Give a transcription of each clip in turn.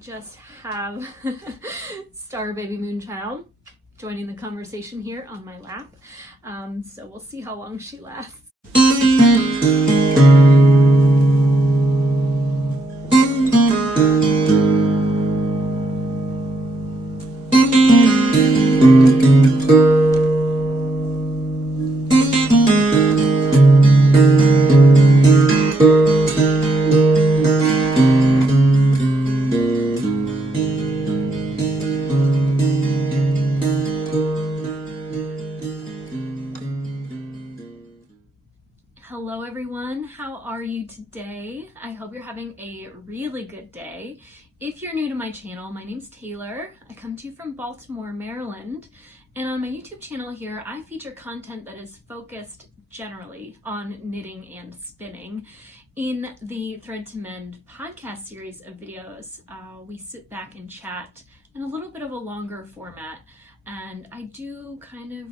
just have Star Baby Moonchild joining the conversation here on my lap. So we'll see how long she lasts. Hello everyone, how are you today? I hope you're having a really good day. If you're new to my channel, my name's Taylor. I come to you from Baltimore, Maryland, and on my YouTube channel here, I feature content that is focused generally on knitting and spinning. In the Thread to Mend podcast series of videos, we sit back and chat in a little bit of a longer format, and I do kind of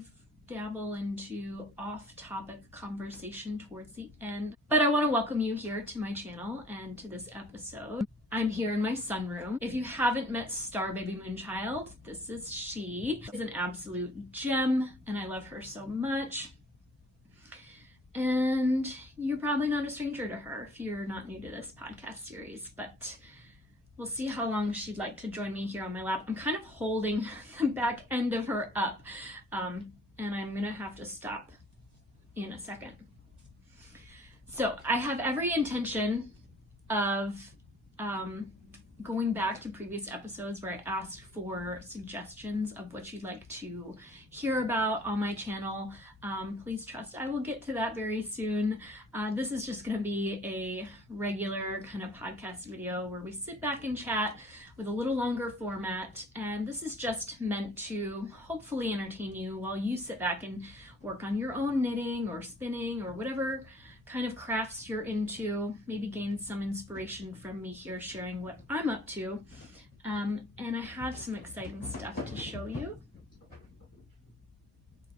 dabble into off-topic conversation towards the end. But I want to welcome you here to my channel and to this episode. I'm here in my sunroom. If you haven't met Star Baby Moonchild, this is she. She's an absolute gem and I love her so much. And you're probably not a stranger to her if you're not new to this podcast series, but we'll see how long she'd like to join me here on my lap. I'm kind of holding the back end of her up. And I'm gonna have to stop in a second. So I have every intention of going back to previous episodes where I asked for suggestions of what you'd like to hear about on my channel. Please trust I will get to that very soon. This is just gonna be a regular kind of podcast video where we sit back and chat with a little longer format, and this is just meant to hopefully entertain you while you sit back and work on your own knitting or spinning or whatever kind of crafts you're into, maybe gain some inspiration from me here sharing what I'm up to. And I have some exciting stuff to show you.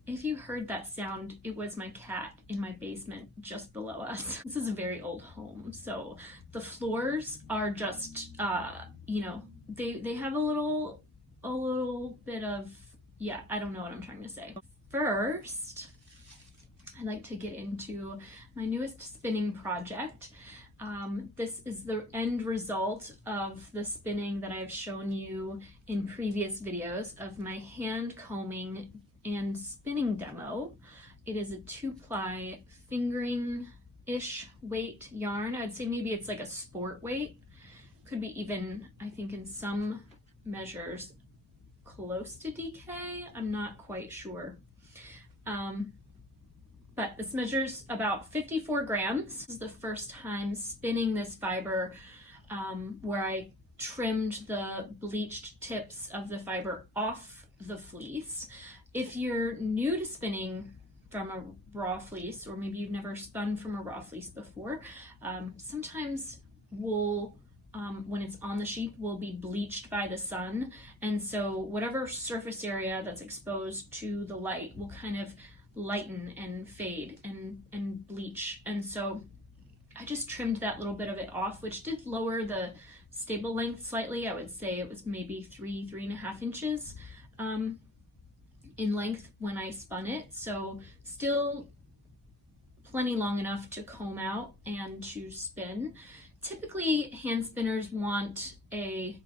If you heard that sound, it was my cat in my basement just below us. This is a very old home, so the floors are just, they have a little bit of, I don't know what I'm trying to say. First, I'd like to get into my newest spinning project. This is the end result of the spinning that I've shown you in previous videos of my hand combing and spinning demo. It is a 2-ply fingering-ish weight yarn. I'd say maybe it's like a sport weight. Could be even, I think in some measures, close to DK. I'm not quite sure. But this measures about 54 grams. This is the first time spinning this fiber where I trimmed the bleached tips of the fiber off the fleece. If you're new to spinning from a raw fleece, or maybe you've never spun from a raw fleece before, sometimes wool, when it's on the sheep, will be bleached by the sun. And so whatever surface area that's exposed to the light will kind of lighten and fade and bleach. And so I just trimmed that little bit of it off, which did lower the stable length slightly. I would say it was maybe 3.5 inches. In length when I spun it, so still plenty long enough to comb out and to spin. Typically hand spinners want a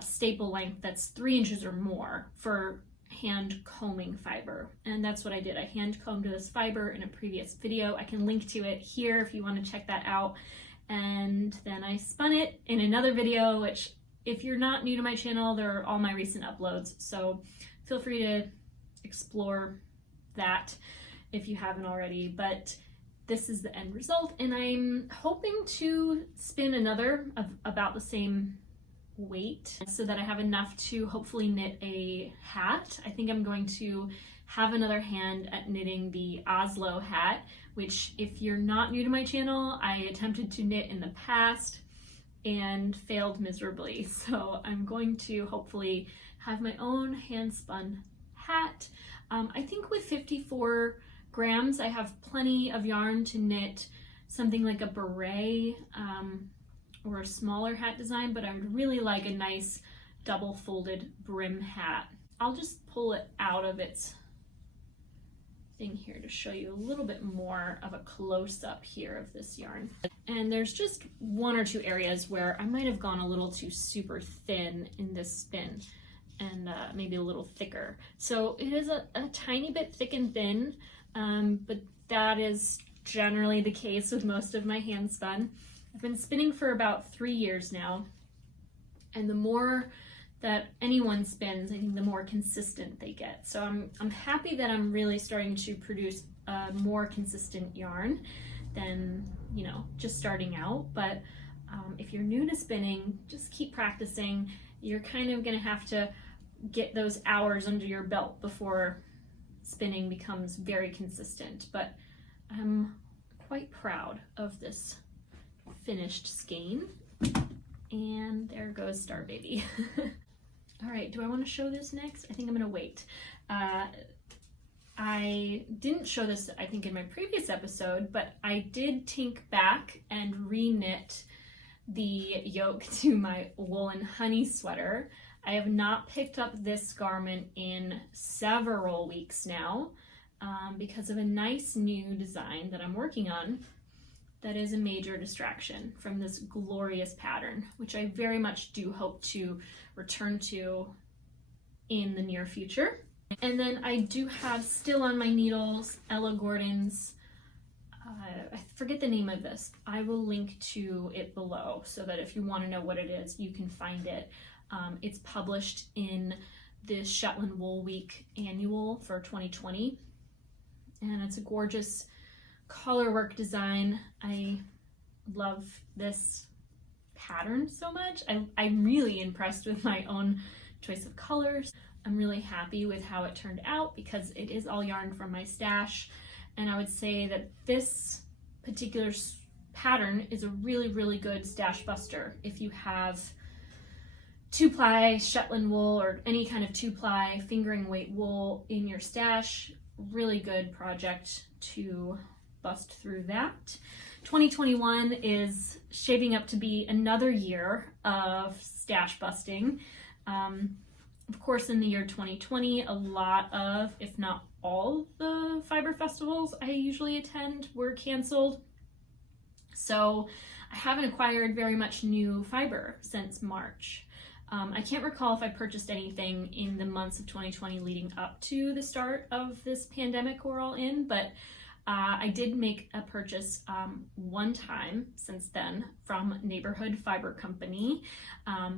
staple length that's 3 inches or more for hand combing fiber, and that's what I did. I hand combed this fiber in a previous video. I can link to it here if you want to check that out. And then I spun it in another video, which if you're not new to my channel, they're all my recent uploads, so feel free to explore that if you haven't already. But this is the end result, and I'm hoping to spin another of about the same weight so that I have enough to hopefully knit a hat. I think I'm going to have another hand at knitting the Oslo hat, which if you're not new to my channel, I attempted to knit in the past and failed miserably. So I'm going to hopefully have my own hand spun hat. I think with 54 grams, I have plenty of yarn to knit something like a beret or a smaller hat design, but I would really like a nice double folded brim hat. I'll just pull it out of its thing here to show you a little bit more of a close-up here of this yarn. And there's just one or two areas where I might have gone a little too super thin in this spin, and maybe a little thicker. So it is a tiny bit thick and thin, but that is generally the case with most of my hand spun. I've been spinning for about 3 years now, and the more that anyone spins, I think the more consistent they get. So I'm happy that I'm really starting to produce a more consistent yarn than, you know, just starting out. But if you're new to spinning, just keep practicing. You're kind of gonna have to get those hours under your belt before spinning becomes very consistent. But I'm quite proud of this finished skein. And there goes Star Baby. All right, do I want to show this next? I think I'm gonna wait. I didn't show this, I think, in my previous episode, but I did tink back and re-knit the yoke to my woolen honey sweater. I have not picked up this garment in several weeks now because of a nice new design that I'm working on that is a major distraction from this glorious pattern, which I very much do hope to return to in the near future. And then I do have still on my needles Ella Gordon's, I forget the name of this. I will link to it below so that if you want to know what it is, you can find it. It's published in the Shetland Wool Week annual for 2020. And it's a gorgeous colorwork design. I love this pattern so much. I'm really impressed with my own choice of colors. I'm really happy with how it turned out because it is all yarn from my stash. And I would say that this particular pattern is a really, really good stash buster. If you have 2-ply Shetland wool or any kind of 2-ply fingering weight wool in your stash, really good project to bust through that. 2021 is shaping up to be another year of stash busting. Of course, in the year 2020, a lot of, if not all, the fiber festivals I usually attend were canceled. So I haven't acquired very much new fiber since March. I can't recall if I purchased anything in the months of 2020 leading up to the start of this pandemic we're all in, but I did make a purchase one time since then from Neighborhood Fiber Company.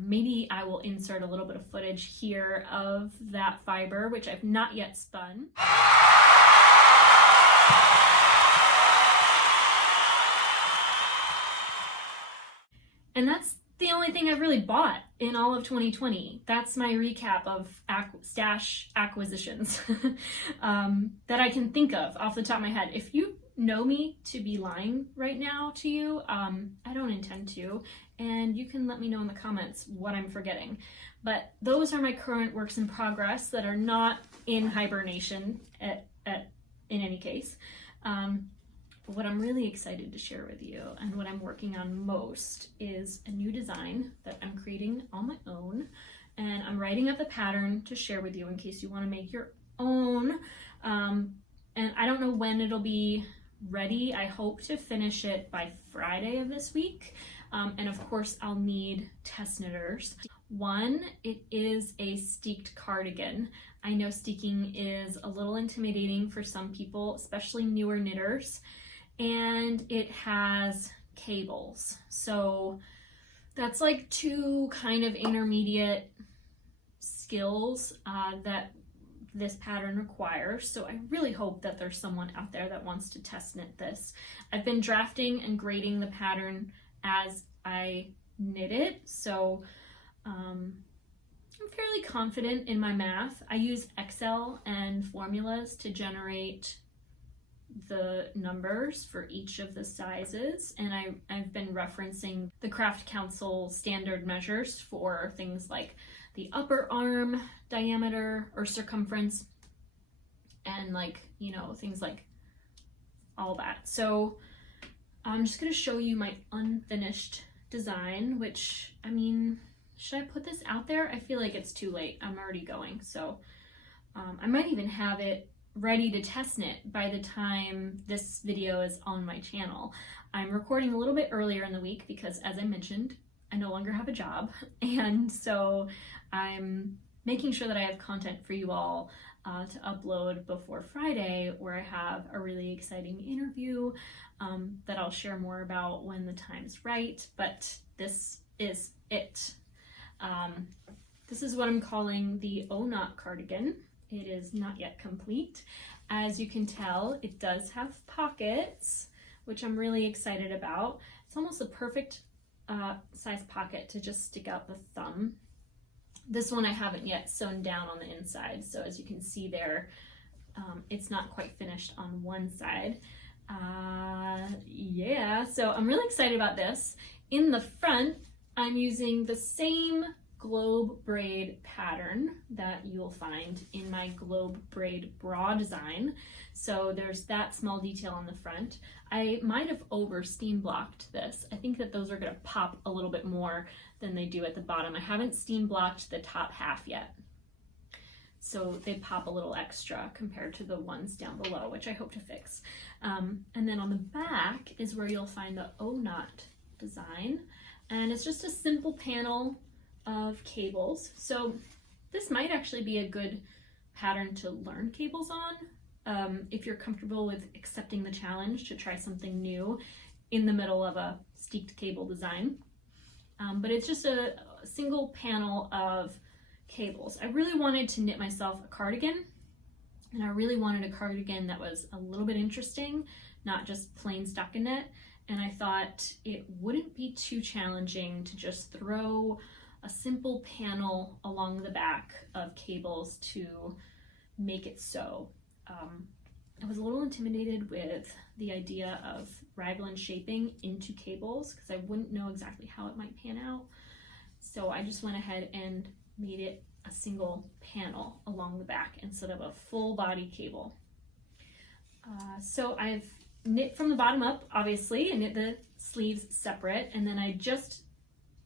Maybe I will insert a little bit of footage here of that fiber, which I've not yet spun. And that's the only thing I've really bought in all of 2020. That's my recap of stash acquisitions that I can think of off the top of my head. If you know me to be lying right now to you, I don't intend to, and you can let me know in the comments what I'm forgetting. But those are my current works in progress that are not in hibernation in any case. What I'm really excited to share with you and what I'm working on most is a new design that I'm creating on my own, and I'm writing up the pattern to share with you in case you want to make your own. And I don't know when it'll be ready. I hope to finish it by Friday of this week. And of course I'll need test knitters. One, it is a steeked cardigan. I know steeking is a little intimidating for some people, especially newer knitters. And it has cables. So that's like two kind of intermediate skills that this pattern requires. So I really hope that there's someone out there that wants to test knit this. I've been drafting and grading the pattern as I knit it. So I'm fairly confident in my math. I use Excel and formulas to generate the numbers for each of the sizes, and I've been referencing the Craft Council standard measures for things like the upper arm diameter or circumference and, like, you know, things like all that. So I'm just going to show you my unfinished design, which, I mean, should I put this out there? I feel like it's too late. I'm already going. So I might even have it ready to test knit by the time this video is on my channel. I'm recording a little bit earlier in the week because, as I mentioned, I no longer have a job. And so I'm making sure that I have content for you all to upload before Friday, where I have a really exciting interview that I'll share more about when the time's right. But this is it. This is what I'm calling the O-Knot cardigan. It is not yet complete. As you can tell, it does have pockets, which I'm really excited about. It's almost a perfect size pocket to just stick out the thumb. This one I haven't yet sewn down on the inside, so as you can see there, it's not quite finished on one side. Yeah, so I'm really excited about this. In the front, I'm using the same globe braid pattern that you'll find in my globe braid bra design. So there's that small detail on the front. I might have over steam blocked this. I think that those are going to pop a little bit more than they do at the bottom. I haven't steam blocked the top half yet, so they pop a little extra compared to the ones down below, which I hope to fix. And then on the back is where you'll find the O-Knot design, and it's just a simple panel of cables. So this might actually be a good pattern to learn cables on if you're comfortable with accepting the challenge to try something new in the middle of a steeked cable design. But it's just a single panel of cables. I really wanted to knit myself a cardigan, and I really wanted a cardigan that was a little bit interesting, not just plain stockinette. And I thought it wouldn't be too challenging to just throw a simple panel along the back of cables to make it sew. I was a little intimidated with the idea of raglan shaping into cables because I wouldn't know exactly how it might pan out. So I just went ahead and made it a single panel along the back instead of a full body cable. So I've knit from the bottom up, obviously, and knit the sleeves separate, and then I just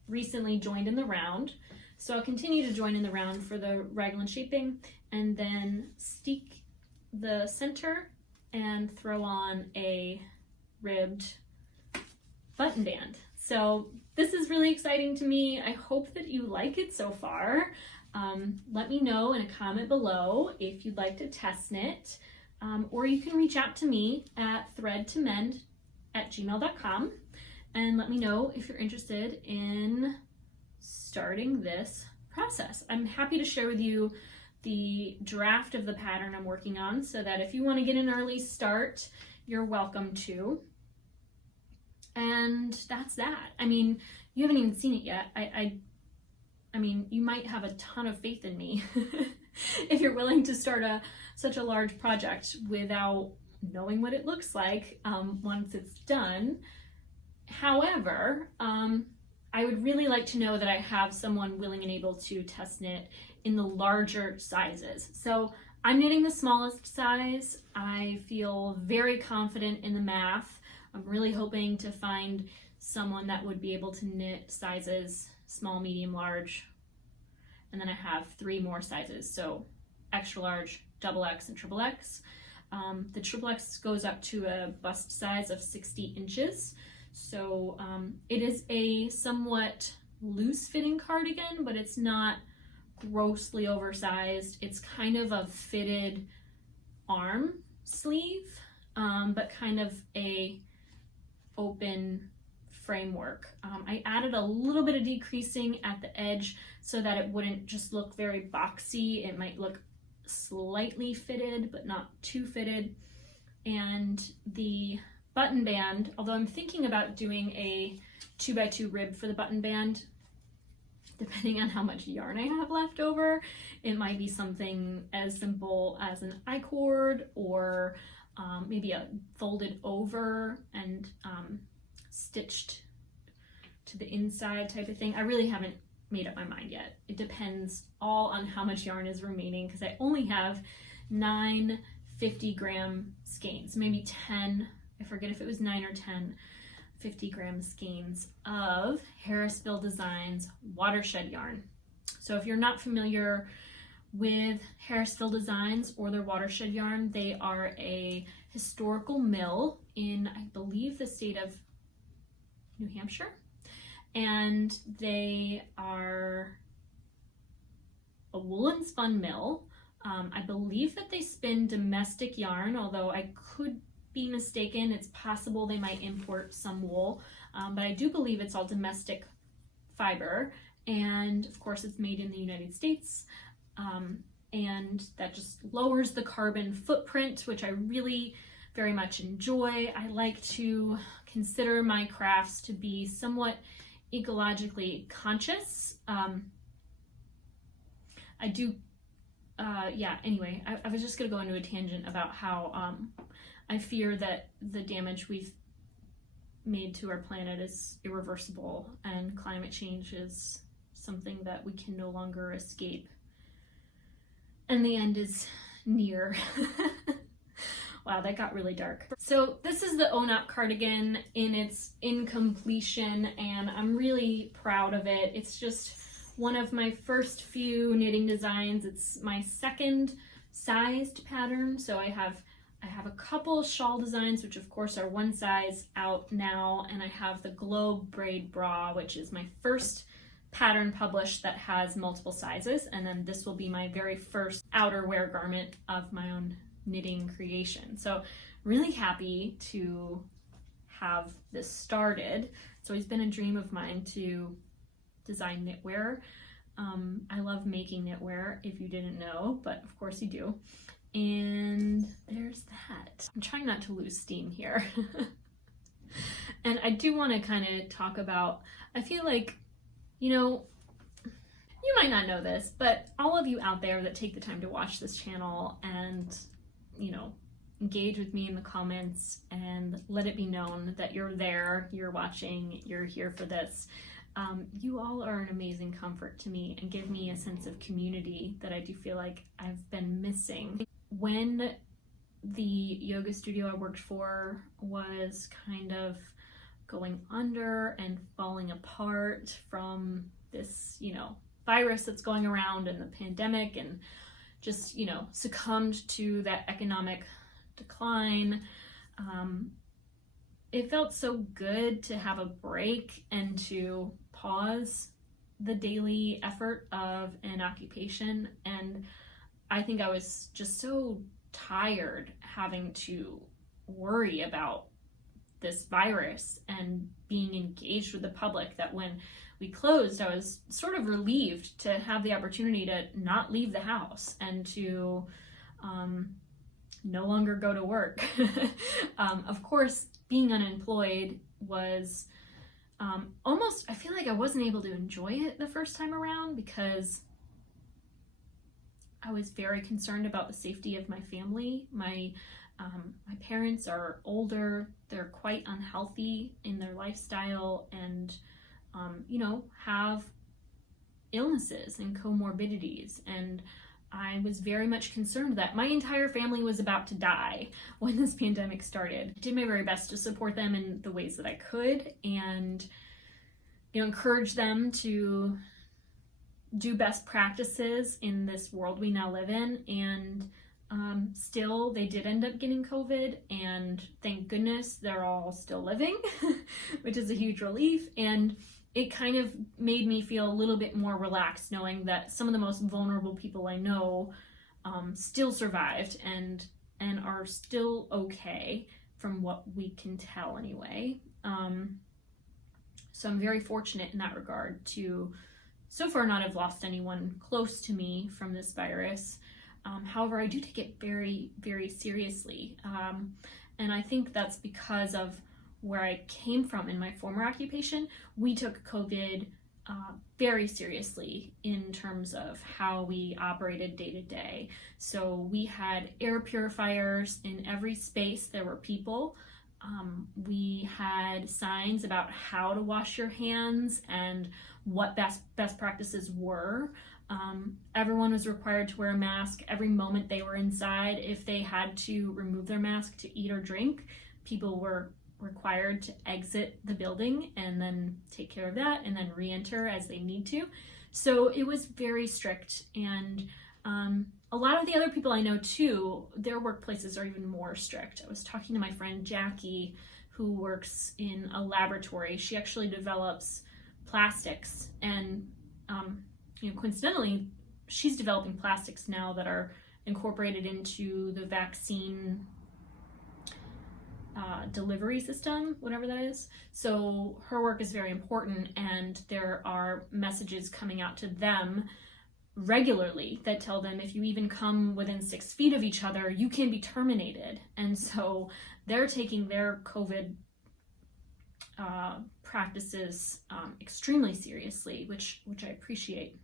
recently joined in the round. So I'll continue to join in the round for the raglan shaping, and then steek the center and throw on a ribbed button band. So this is really exciting to me. I hope that you like it so far. Let me know in a comment below if you'd like to test knit, or you can reach out to me at threadtomend@gmail.com and let me know if you're interested in starting this process. I'm happy to share with you the draft of the pattern I'm working on, so that if you want to get an early start, you're welcome to. And that's that. I mean, you haven't even seen it yet. I mean, you might have a ton of faith in me if you're willing to start such a large project without knowing what it looks like once it's done. However, I would really like to know that I have someone willing and able to test knit in the larger sizes. So I'm knitting the smallest size. I feel very confident in the math. I'm really hoping to find someone that would be able to knit sizes small, medium, large, and then I have 3 more sizes. So extra large, double X, and triple X. The triple X goes up to a bust size of 60 inches. So it is a somewhat loose fitting cardigan, but it's not grossly oversized. It's kind of a fitted arm sleeve, but kind of a open framework. I added a little bit of decreasing at the edge so that it wouldn't just look very boxy. It might look slightly fitted, but not too fitted. And the button band, although I'm thinking about doing a 2x2 rib for the button band, depending on how much yarn I have left over, it might be something as simple as an I-cord, or maybe a folded over and stitched to the inside type of thing. I really haven't made up my mind yet. It depends all on how much yarn is remaining, because I only have 9 50-gram skeins, maybe 10. I forget if it was 9 or 10 50 gram skeins of Harrisville Designs watershed yarn. So if you're not familiar with Harrisville Designs or their watershed yarn, they are a historical mill in, I believe, the state of New Hampshire. And they are a woolen spun mill. I believe that they spin domestic yarn, although I could be mistaken. It's possible they might import some wool, but I do believe it's all domestic fiber. And of course it's made in the United States. And that just lowers the carbon footprint, which I really very much enjoy. I like to consider my crafts to be somewhat ecologically conscious. Anyway, I was just gonna go into a tangent about how I fear that the damage we've made to our planet is irreversible, and climate change is something that we can no longer escape. And the end is near. Wow, that got really dark. So this is the Owen cardigan in its incompletion, and I'm really proud of it. It's just one of my first few knitting designs. It's my second sized pattern, so I have a couple shawl designs, which of course are one size out now, and I have the globe braid bra, which is my first pattern published that has multiple sizes, and then this will be my very first outerwear garment of my own knitting creation. So really happy to have this started. It's always been a dream of mine to design knitwear. I love making knitwear, if you didn't know, but of course you do. And there's that. I'm trying not to lose steam here. And I do want to kind of talk about, I feel like, you might not know this, but all of you out there that take the time to watch this channel and, engage with me in the comments and let it be known that you're there, you're watching, you're here for this. You all are an amazing comfort to me and give me a sense of community that I do feel like I've been missing. When the yoga studio I worked for was kind of going under and falling apart from this, virus that's going around and the pandemic, and just, succumbed to that economic decline, it felt so good to have a break and to pause the daily effort of an occupation. And I think I was just so tired having to worry about this virus and being engaged with the public that when we closed, I was sort of relieved to have the opportunity to not leave the house and to no longer go to work. Of course, being unemployed was almost, I feel like I wasn't able to enjoy it the first time around because I was very concerned about the safety of my family. My parents are older, they're quite unhealthy in their lifestyle, and have illnesses and comorbidities, and I was very much concerned that my entire family was about to die when this pandemic started. I did my very best to support them in the ways that I could and encourage them to do best practices in this world we now live in. And still, they did end up getting COVID, and thank goodness they're all still living, which is a huge relief. And it kind of made me feel a little bit more relaxed knowing that some of the most vulnerable people I know still survived and are still okay, from what we can tell anyway. So I'm very fortunate in that regard to so far not have lost anyone close to me from this virus. However, I do take it very, very seriously. And I think that's because of where I came from in my former occupation. We took COVID very seriously in terms of how we operated day to day. So we had air purifiers in every space there were people. We had signs about how to wash your hands and what best practices were. Everyone was required to wear a mask every moment they were inside. If they had to remove their mask to eat or drink, people were required to exit the building and then take care of that and then re-enter as they need to. So it was very strict, and a lot of the other people I know too, their workplaces are even more strict. I was talking to my friend Jackie, who works in a laboratory. She actually develops plastics, and coincidentally, she's developing plastics now that are incorporated into the vaccine delivery system, whatever that is. So her work is very important, and there are messages coming out to them regularly that tell them if you even come within 6 feet of each other, you can be terminated. And so they're taking their COVID practices extremely seriously, which I appreciate,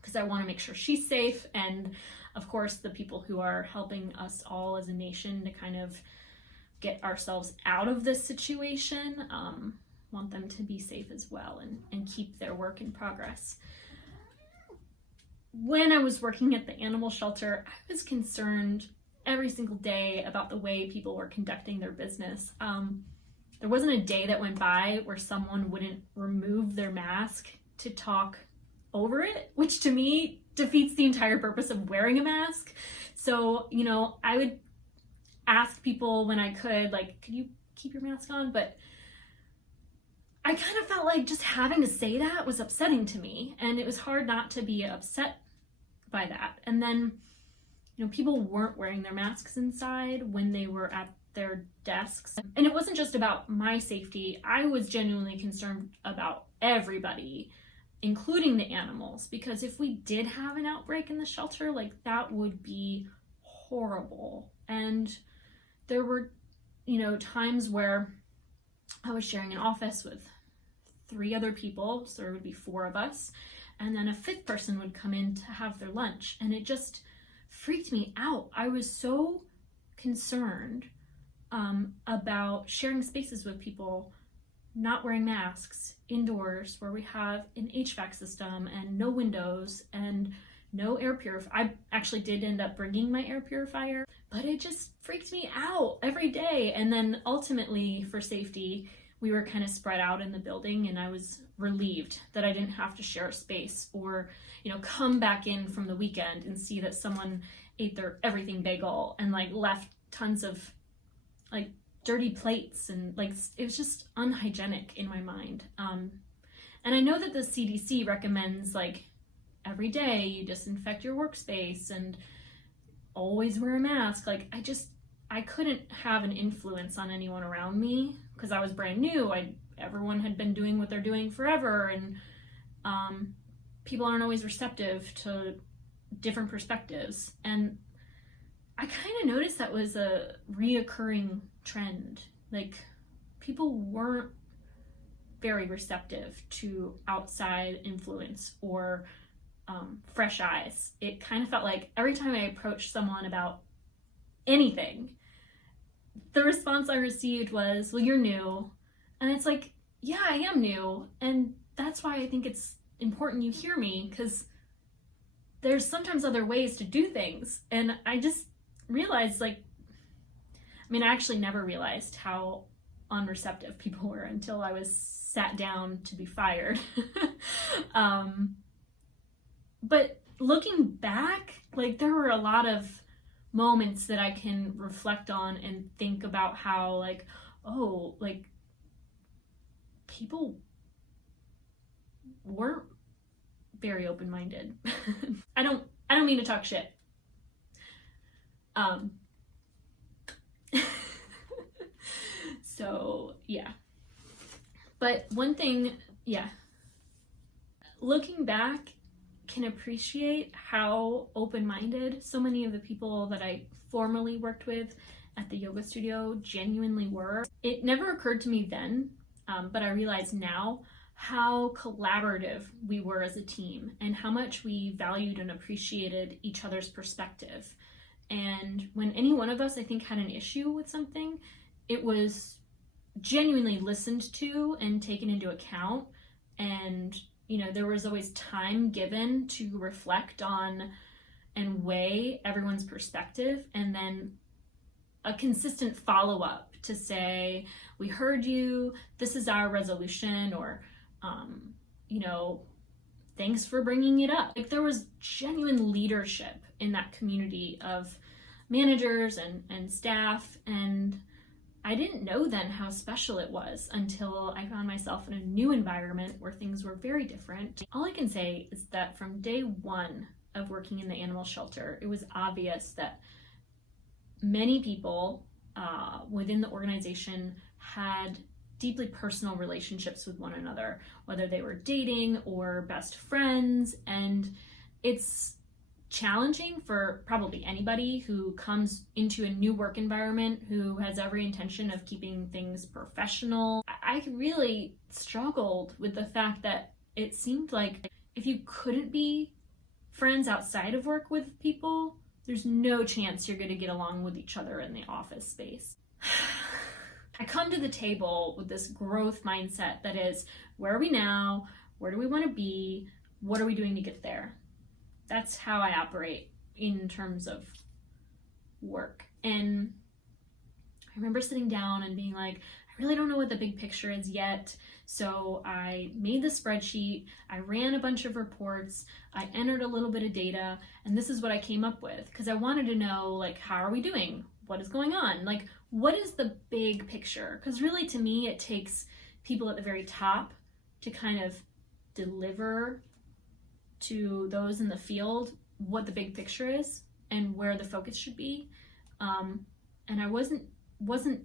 because I want to make sure she's safe, and of course the people who are helping us all as a nation to kind of get ourselves out of this situation, want them to be safe as well, and keep their work in progress. When I was working at the animal shelter, I was concerned every single day about the way people were conducting their business. There wasn't a day that went by where someone wouldn't remove their mask to talk over it, which to me defeats the entire purpose of wearing a mask. So, I would ask people when I could, like, could you keep your mask on? But I kind of felt like just having to say that was upsetting to me, and it was hard not to be upset by that. And then, people weren't wearing their masks inside when they were at their desks. And it wasn't just about my safety. I was genuinely concerned about everybody, including the animals, because if we did have an outbreak in the shelter, like, that would be horrible. And there were, times where I was sharing an office with 3 other people, so there would be 4 of us, and then a 5th person would come in to have their lunch, and it just freaked me out. I was so concerned about sharing spaces with people, not wearing masks indoors, where we have an HVAC system and no windows and no air purifier. I actually did end up bringing my air purifier, but it just freaked me out every day. And then ultimately, for safety, we were kind of spread out in the building, and I was relieved that I didn't have to share a space or, come back in from the weekend and see that someone ate their everything bagel and left tons of dirty plates, and it was just unhygienic in my mind. And I know that the CDC recommends every day you disinfect your workspace and always wear a mask. I couldn't have an influence on anyone around me because I was brand new. Everyone had been doing what they're doing forever, and people aren't always receptive to different perspectives. And I kind of noticed that was a reoccurring trend. People weren't very receptive to outside influence or fresh eyes. It kind of felt like every time I approached someone about anything, the response I received was, well, you're new. And it's like, yeah, I am new. And that's why I think it's important you hear me, because there's sometimes other ways to do things. And I just realized, I actually never realized how unreceptive people were until I was sat down to be fired. But looking back, there were a lot of moments that I can reflect on and think about how, people weren't very open-minded. I don't mean to talk shit. So, yeah. But one thing, looking back, can appreciate how open-minded so many of the people that I formerly worked with at the yoga studio genuinely were. It never occurred to me then, but I realize now how collaborative we were as a team and how much we valued and appreciated each other's perspective. And when any one of us, I think, had an issue with something, it was genuinely listened to and taken into account. And there was always time given to reflect on and weigh everyone's perspective, and then a consistent follow-up to say, we heard you, this is our resolution, or, you know, thanks for bringing it up. Like, there was genuine leadership in that community of managers and staff, and I didn't know then how special it was until I found myself in a new environment where things were very different. All I can say is that from day one of working in the animal shelter, it was obvious that many people within the organization had deeply personal relationships with one another, whether they were dating or best friends, and it's challenging for probably anybody who comes into a new work environment who has every intention of keeping things professional. I really struggled with the fact that it seemed like if you couldn't be friends outside of work with people, there's no chance you're going to get along with each other in the office space. I come to the table with this growth mindset that is, where are we now? Where do we want to be? What are we doing to get there? That's how I operate in terms of work. And I remember sitting down and being like, I really don't know what the big picture is yet. So I made the spreadsheet, I ran a bunch of reports, I entered a little bit of data, and this is what I came up with, because I wanted to know, like, how are we doing? What is going on? Like, what is the big picture? Because really, to me, it takes people at the very top to kind of deliver to those in the field what the big picture is and where the focus should be. And I wasn't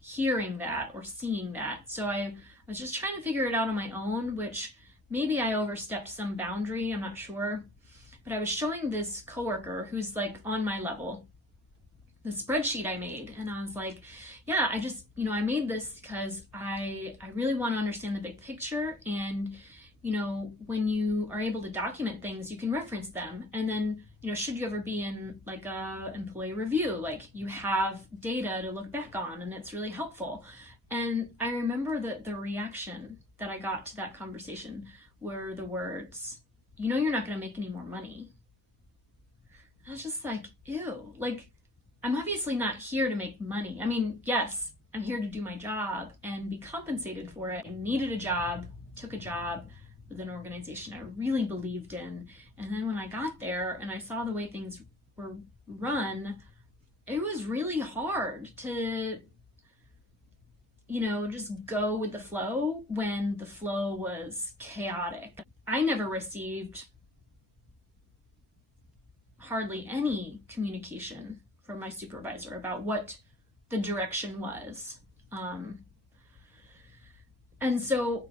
hearing that or seeing that. So I was just trying to figure it out on my own, which maybe I overstepped some boundary, I'm not sure. But I was showing this coworker who's like on my level the spreadsheet I made, and I was like, yeah, I just, I made this because I really want to understand the big picture, and when you are able to document things, you can reference them. And then, should you ever be in like a employee review, like you have data to look back on, and it's really helpful. And I remember that the reaction that I got to that conversation were the words, you're not going to make any more money. I was just like, ew, like, I'm obviously not here to make money. I mean, yes, I'm here to do my job and be compensated for it. I needed a job, took a job with an organization I really believed in. And then when I got there and I saw the way things were run, it was really hard to, just go with the flow when the flow was chaotic. I never received hardly any communication from my supervisor about what the direction was. And so,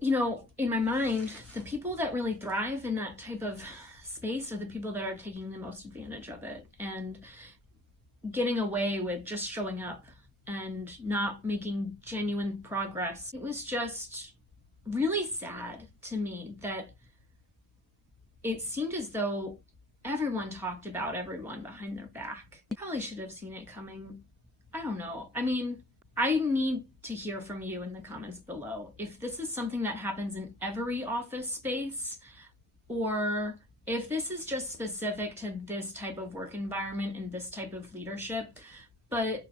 in my mind, the people that really thrive in that type of space are the people that are taking the most advantage of it and getting away with just showing up and not making genuine progress. It was just really sad to me that it seemed as though everyone talked about everyone behind their back. You probably should have seen it coming. I don't know. I mean, I need to hear from you in the comments below if this is something that happens in every office space, or if this is just specific to this type of work environment and this type of leadership. But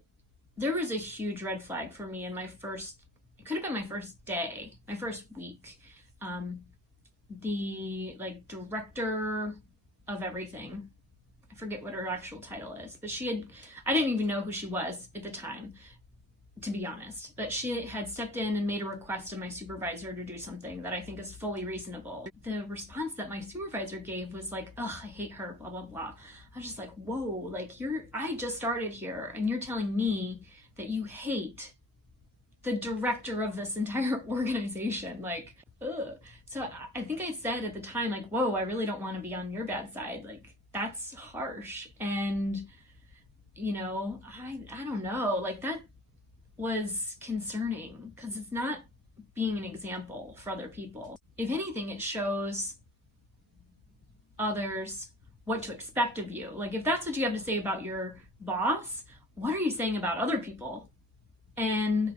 there was a huge red flag for me in it could have been my first day, my first week. The director of everything, I forget what her actual title is, but I didn't even know who she was at the time, to be honest, but she had stepped in and made a request of my supervisor to do something that I think is fully reasonable. The response that my supervisor gave was like, ugh, I hate her, blah, blah, blah. I was just like, whoa, I just started here and you're telling me that you hate the director of this entire organization, like, ugh. So I think I said at the time, like, whoa, I really don't want to be on your bad side. Like, that's harsh. And, I don't know, like, that was concerning because it's not being an example for other people. If anything, it shows others what to expect of you. Like, if that's what you have to say about your boss, what are you saying about other people? And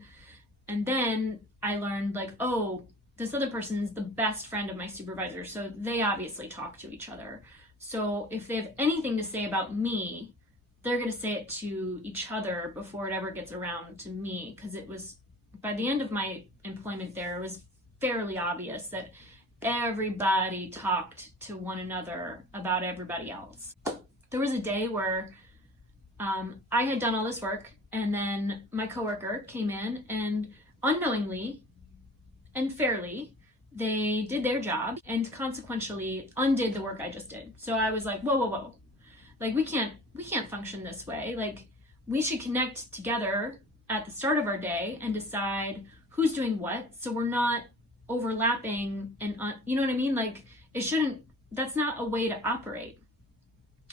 then I learned, like, oh, this other person is the best friend of my supervisor, so they obviously talk to each other. So if they have anything to say about me, they're going to say it to each other before it ever gets around to me, because it was, by the end of my employment there, it was fairly obvious that everybody talked to one another about everybody else. There was a day where I had done all this work, and then my coworker came in and unknowingly and fairly, they did their job and consequentially undid the work I just did. So I was like, whoa. Like, we can't function this way. Like, we should connect together at the start of our day and decide who's doing what, so we're not overlapping and, you know what I mean? Like, that's not a way to operate.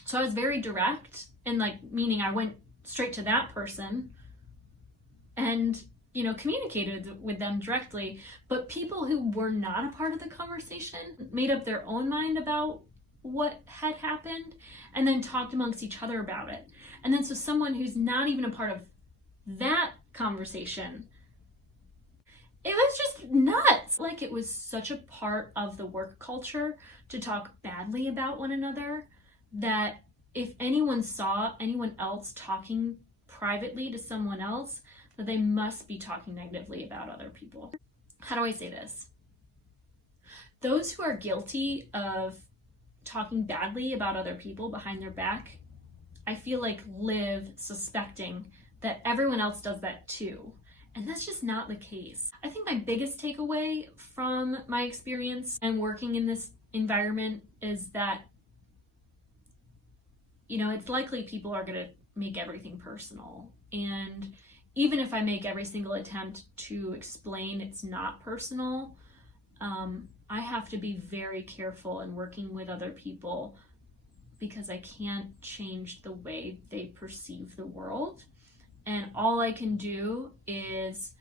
So I was very direct, and like, meaning I went straight to that person and, communicated with them directly. But people who were not a part of the conversation made up their own mind about what had happened and then talked amongst each other about it. And then so someone who's not even a part of that conversation, it was just nuts. Like, it was such a part of the work culture to talk badly about one another that if anyone saw anyone else talking privately to someone else, that they must be talking negatively about other people. How do I say this? Those who are guilty of talking badly about other people behind their back, I feel like live suspecting that everyone else does that too. And that's just not the case. I think my biggest takeaway from my experience and working in this environment is that, it's likely people are going to make everything personal. And even if I make every single attempt to explain it's not personal, I have to be very careful in working with other people because I can't change the way they perceive the world. And all I can do is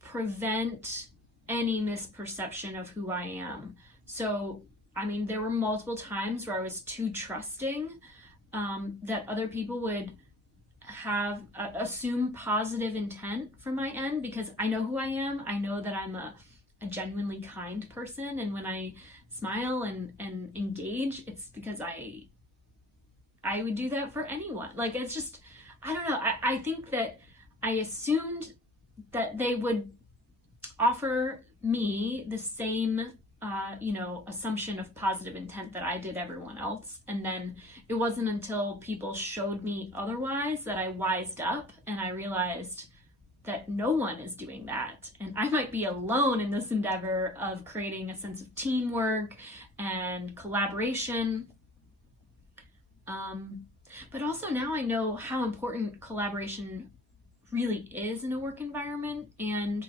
prevent any misperception of who I am. So, there were multiple times where I was too trusting, that other people would assume positive intent from my end because I know who I am. I know that I'm a genuinely kind person, and when I smile and engage, it's because I would do that for anyone. Like, it's just, I don't know. I think that I assumed that they would offer me the same, assumption of positive intent that I did everyone else. And then it wasn't until people showed me otherwise that I wised up and I realized that no one is doing that. And I might be alone in this endeavor of creating a sense of teamwork and collaboration. But also now I know how important collaboration really is in a work environment. And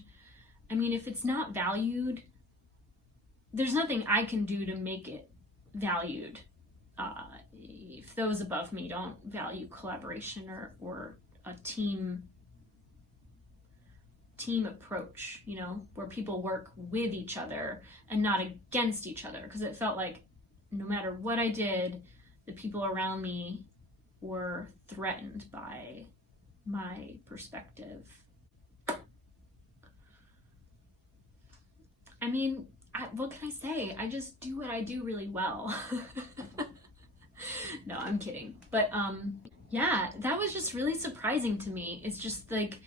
if it's not valued, there's nothing I can do to make it valued. If those above me don't value collaboration or a team approach, where people work with each other and not against each other. Because it felt like no matter what I did, the people around me were threatened by my perspective. What can I say? I just do what I do really well. No, I'm kidding. But yeah, that was just really surprising to me. It's just like,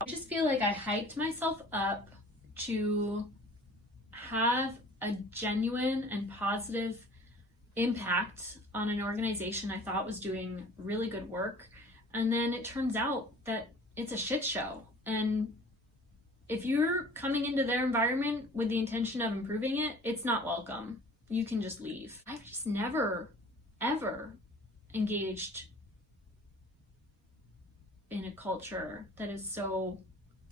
I just feel like I hyped myself up to have a genuine and positive impact on an organization I thought was doing really good work. And then it turns out that it's a shit show. And if you're coming into their environment with the intention of improving it, it's not welcome. You can just leave. I've just never, ever engaged in a culture that is so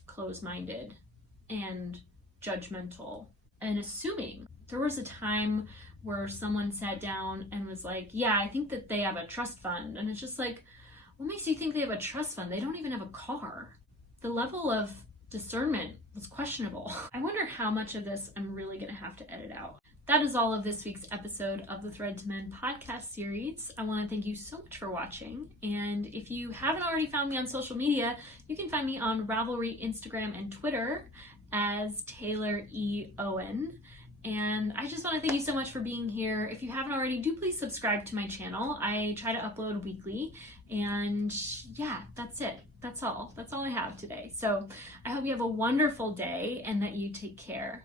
close-minded and judgmental and assuming. There was a time where someone sat down and was like, yeah, I think that they have a trust fund. And it's just like, what makes you think they have a trust fund? They don't even have a car. The level of discernment was questionable. I wonder how much of this I'm really going to have to edit out. That is all of this week's episode of the Thread to Men podcast series. I want to thank you so much for watching. And if you haven't already found me on social media, you can find me on Ravelry, Instagram, and Twitter as Taylor E. Owen. And I just want to thank you so much for being here. If you haven't already, do please subscribe to my channel. I try to upload weekly, and yeah, that's it. That's all I have today. So I hope you have a wonderful day and that you take care.